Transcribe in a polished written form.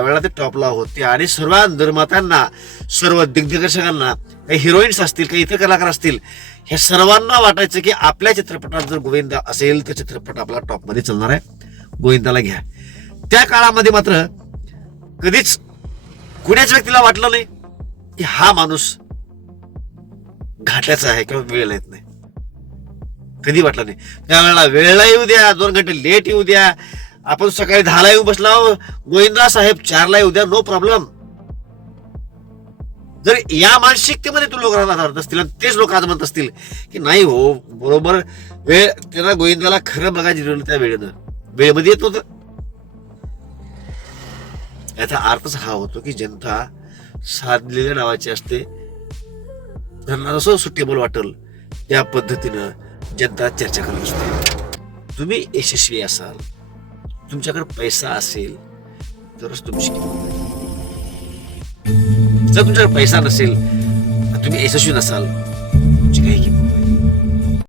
ज्यावेळेला ते टॉपला होते आणि सर्व निर्मात्यांना, सर्व दिग्दर्शकांना, काही हिरोईन्स असतील, काही इतर कलाकार असतील, ह्या सर्वांना वाटायचं की आपल्या चित्रपटात जर गोविंदा असेल तर चित्रपट आपला टॉपमध्ये चालणार आहे, गोविंदाला घ्या. त्या काळामध्ये मात्र कधीच कुणाच व्यक्तीला वाटलं नाही की हा माणूस घाटाचा आहे किंवा वेळ येत नाही. कधी वाटलं नाही. त्यावेळेला वेळेला येऊ द्या, 2 घंटे लेट येऊ द्या, आपण सकाळी 10ला येऊ बसला, गोविंदा साहेब 4ला येऊ द्या, नो प्रॉब्लेम. जर या मानसिकतेमध्ये तू लोक राहत असतील आणि तेच लोक आज म्हणत असतील की नाही हो बरोबर वेळ, त्यांना गोविंदाला खरं बघायची त्या वेळेमध्ये येत होतं. याचा अर्थच हा होतो की जनता साधलेल्या नावाची असते. त्यांना जसं सुटेबल वाटेल त्या पद्धतीनं जनता चर्चा करत असते. तुम्ही यशस्वी असाल, तुमच्याकडे पैसा असेल तरच तुमची किंमत आहे. जर तुमच्याकडे पैसा नसेल, तुम्ही यशस्वी नसाल,